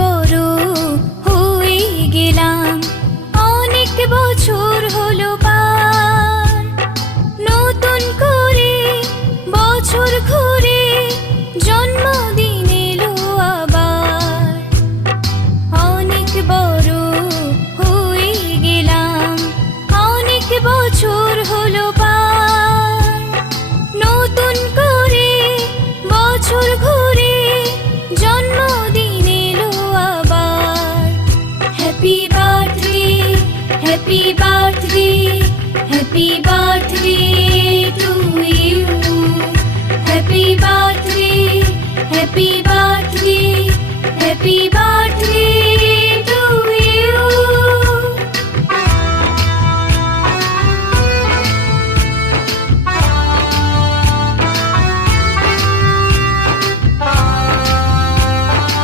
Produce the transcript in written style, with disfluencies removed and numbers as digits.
বড় হয়ে গেলাম, অনেক বছর হলো পার। নতুন করে বছর ঘুরে জন্মদিন এলো আবার। অনেক বড় হয়ে গেলাম, অনেক বছর হলো পার। নতুন করে বছর ঘুরে জন্মদিন এলো আবার। Happy birthday, happy birthday, happy birthday to you. Happy birthday, happy birthday,